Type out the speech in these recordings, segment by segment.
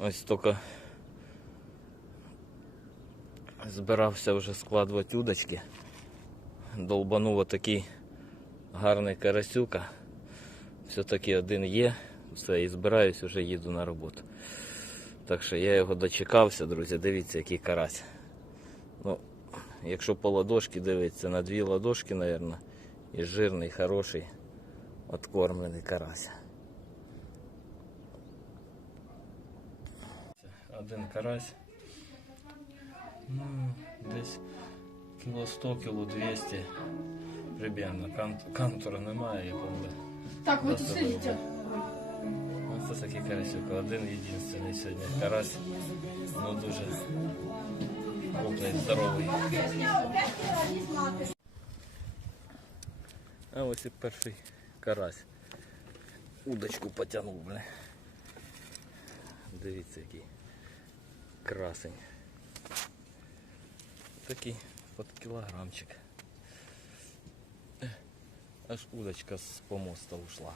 Ось тільки збирався вже складувати удочки. Долбанув отакий гарний карасюка. Все-таки один є. Все, і збираюсь, вже їду на роботу. Так що я його дочекався, друзі. Дивіться, який карась. Ну, якщо по ладошки дивитися, на дві ладошки, мабуть, і жирний, хороший, откормлений карась. Один карась. Ну, десь кіло 100, кіло 200. Примерно. Кан- Кантура немає, якого. Так, ви тут сидите. Це такий карасюк. Один єдиний сьогодні карась. Ну дуже крупний, здоровий. А ось і перший карась. Удочку потягнув, бля. Дивіться який красень. Такий під кілограмчик. Аж удочка з помоста ушла.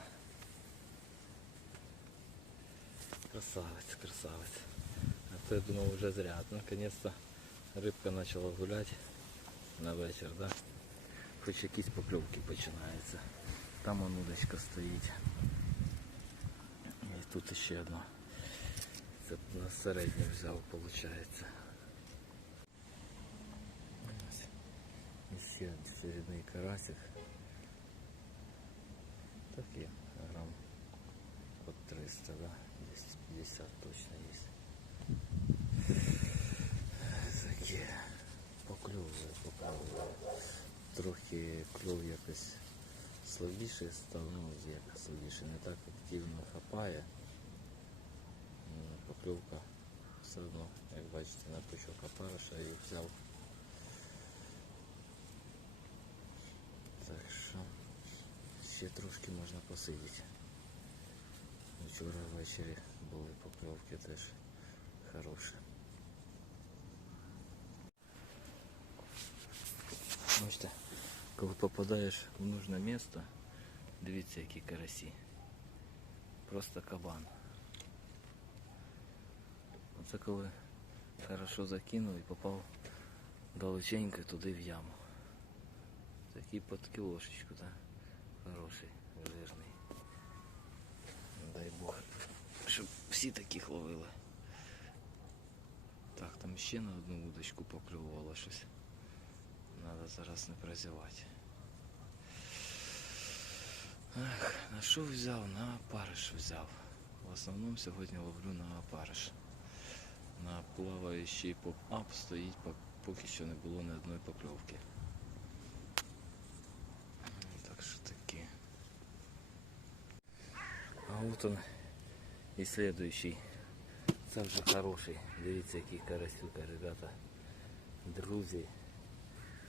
Красавець, красавець. А то я думав вже зря. Наконец-то рибка почала гуляти на вечір, да? Хоч якісь покльовки починаються. Там он удочка стоїть. І тут ще одна. Це на середню взяв, виходить. І ще очередний карасик. Такий грам под 300, да? 250 точно есть. Такі покльовує, покльовує. Трохи кльов якось слабіший став, ну як слабіший, не так активно хапає. М, Покльовка все одно, як бачите, на пучок опариша і взяв. Так що ще трошки можна посидіти. Вчора ввечері були покльовки теж хороші. Бачите, коли попадаєш в нужне місце, дивіться які карасі. Просто кабан. Оце коли хорошо закинув і попав далеченько туди в яму. Такий під кілошечку, так? Хороший, жирний. Дай Бог, щоб всі таких ловили. Так, там ще на одну удочку поклювало щось. Надо зараз не прозівати. Ах, на що взяв? На опариш взяв. В основному сьогодні ловлю на опариш. На плаваючий поп-ап стоїть, пок- поки що не було ні одної покльовки. Так що такі. А от он і следующий. Це вже хороший. Дивіться, який карасюка, ребята. Друзі.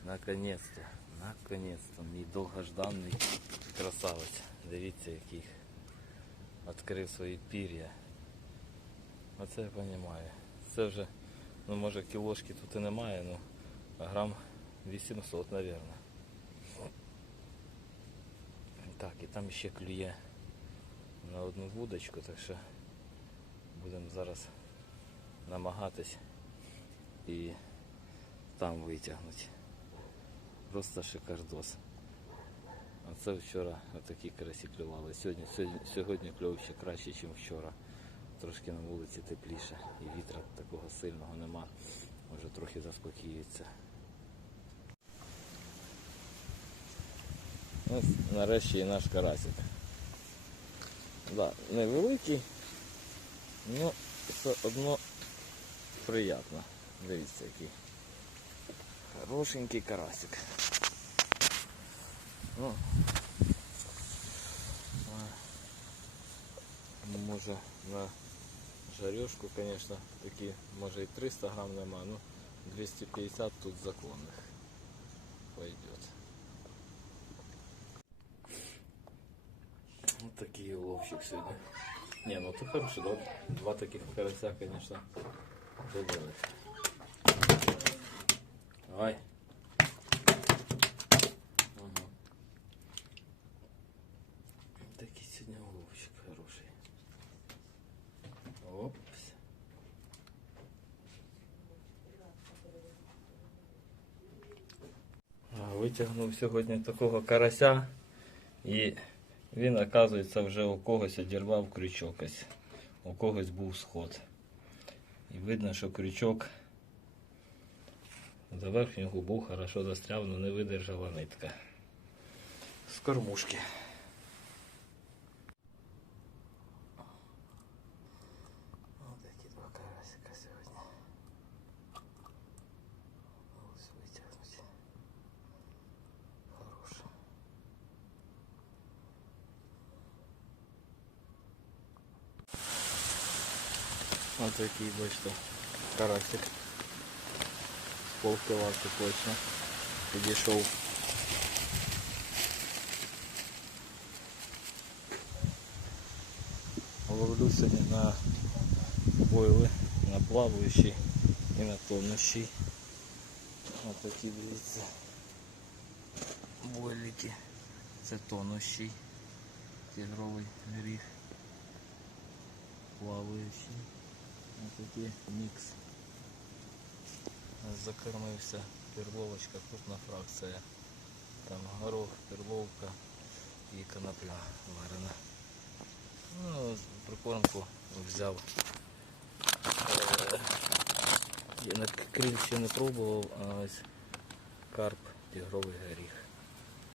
Наконец-то. Наконец-то. Мій довгожданий красавець. Дивіться, який відкрив свої пір'я. Оце я розумію. Це вже, ну може кілошки тут і немає, ну грам 800, мабуть. Так, і там ще клює на одну вудочку, так що будемо зараз намагатись і там витягнути. Просто шикардос. А це вчора отакі карасі клювали. Сьогодні, сьогодні, сьогодні клюв ще краще, ніж вчора. Трошки на вулиці тепліше і вітра такого сильного нема. Може трохи заспокіюється. Ось нарешті і наш карасик. Да, невеликий, але все одно приємно. Дивіться який. Хорошенький карасик. Ну, може на жарешку, конечно, такі, може і 300 грам нема, ну 250 тут законних пойдет. Вот такие уловчик сегодня. Не, ну ты хороший, да? Два таких карася, конечно, добрые. Давай. Витягнув сьогодні такого карася. І він, оказується, вже у когось одірвав крючок. ось. У когось був сход. І видно, що крючок за верхню губу хорошо застряв, але не видержала нитка. З кормушки. Ось такі два карасика сьогодні. Ось витягнуть. Хороше. Ось такий, бачите, карасик. З це точно. Підійшов. Ловлю сьогодні на бойли, на плаваючий і на тонущий. Ось такі, дивіться. Бойлики. Це тонущий. Тигровий гріх. Плаваючий. Ось такий мікс. Закормився перловочка, крупна фракція. Там горох, перловка і конопля варена. Ну, прикормку взяв. Е, Я на криль ще не пробував, а ось карп, тигровий горіх.